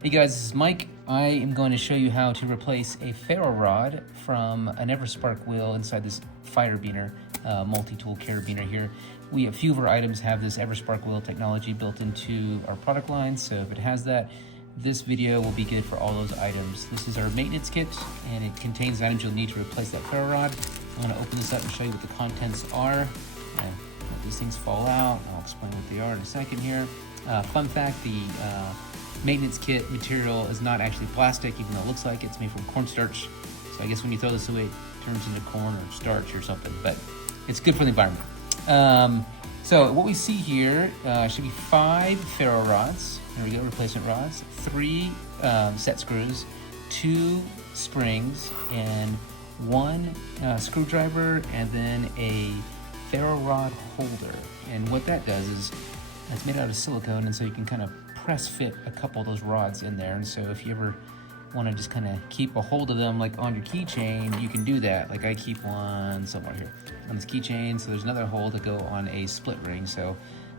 Hey guys, this is Mike. I am going to show you how to replace a ferro rod from an EverSpark wheel inside this fire beaner, multi-tool carabiner here. A few of our items have this EverSpark wheel technology built into our product line, so if it has that, this video will be good for all those items. This is our maintenance kit, and it contains the items you'll need to replace that ferro rod. I'm going to open this up and show you what the contents are. And let these things fall out. I'll explain what they are in a second here. Fun fact, the maintenance kit material is not actually plastic, even though it looks like it's made from cornstarch. So I guess when you throw this away, it turns into corn or starch or something, but it's good for the environment. So what we see here should be 5 ferro rods. There we go, replacement rods. 3 set screws, 2 springs, and 1 screwdriver, and then a ferro rod holder. And what that does is it's made out of silicone, and so you can kind of press fit a couple of those rods in there. And so if you ever want to just kind of keep a hold of them, like on your keychain, you can do that. Like I keep one somewhere here on this keychain, so there's another hole to go on a split ring, so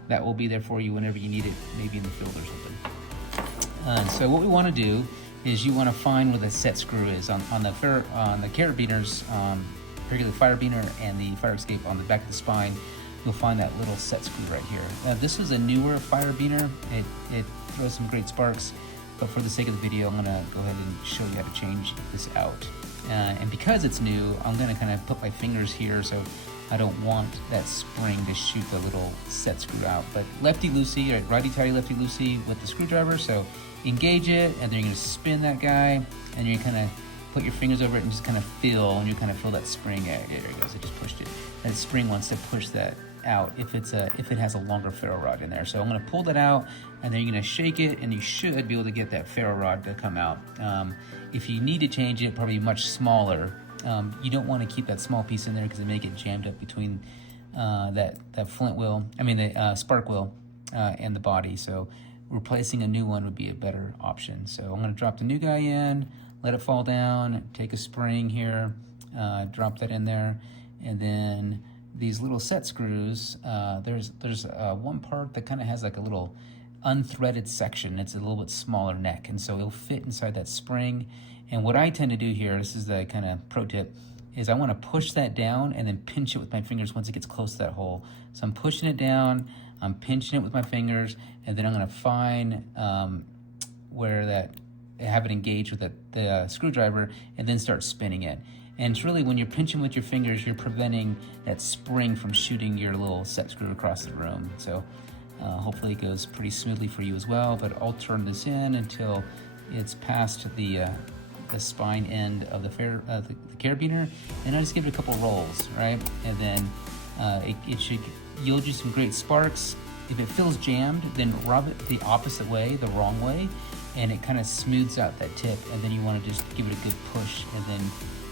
that will be there for you whenever you need it, maybe in the field or something. So what we want to do is you want to find where the set screw is on the carabiners, regular fire beaner and the fire escape on the back of the spine. You'll find that little set screw right here. Now, this is a newer fire beaner. It throws some great sparks, but for the sake of the video, I'm gonna go ahead and show you how to change this out. And because it's new, I'm gonna kind of put my fingers here, so I don't want that spring to shoot the little set screw out. But lefty-loosey, right, righty-tighty, lefty-loosey with the screwdriver, so engage it, and then you're gonna spin that guy, and you're gonna kind of put your fingers over it and just kind of feel, and you kind of feel that spring. There it goes, I just pushed it. That spring wants to push that out if it has a longer ferro rod in there. So I'm going to pull that out, and then you're going to shake it, and you should be able to get that ferro rod to come out. If you need to change it, probably much smaller. You don't want to keep that small piece in there because it may get jammed up between that spark wheel and the body. So replacing a new one would be a better option. So I'm going to drop the new guy in, let it fall down, take a spring here, drop that in there, and then these little set screws, there's one part that kind of has like a little unthreaded section. It's a little bit smaller neck, and so it'll fit inside that spring. And what I tend to do here, this is the kind of pro tip, is I want to push that down and then pinch it with my fingers once it gets close to that hole. So I'm pushing it down, I'm pinching it with my fingers, and then I'm going to find where that, have it engaged with the screwdriver, and then start spinning it. And it's really, when you're pinching with your fingers, you're preventing that spring from shooting your little set screw across the room. So hopefully it goes pretty smoothly for you as well, but I'll turn this in until it's past the spine end of the carabiner, and I just give it a couple rolls, right? And then it should yield you some great sparks. If it feels jammed, then rub it the opposite way, the wrong way, and it kind of smooths out that tip, and then you want to just give it a good push, and then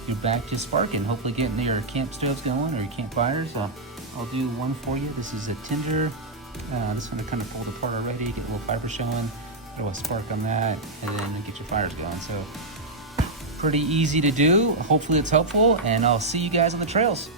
you're back to sparking, hopefully getting your camp stoves going or your campfires. I'll do one for you. This is a tinder. This one I kind of pulled apart already, get a little fiber showing, throw a spark on that, and then get your fires going. So pretty easy to do. Hopefully it's helpful, and I'll see you guys on the trails.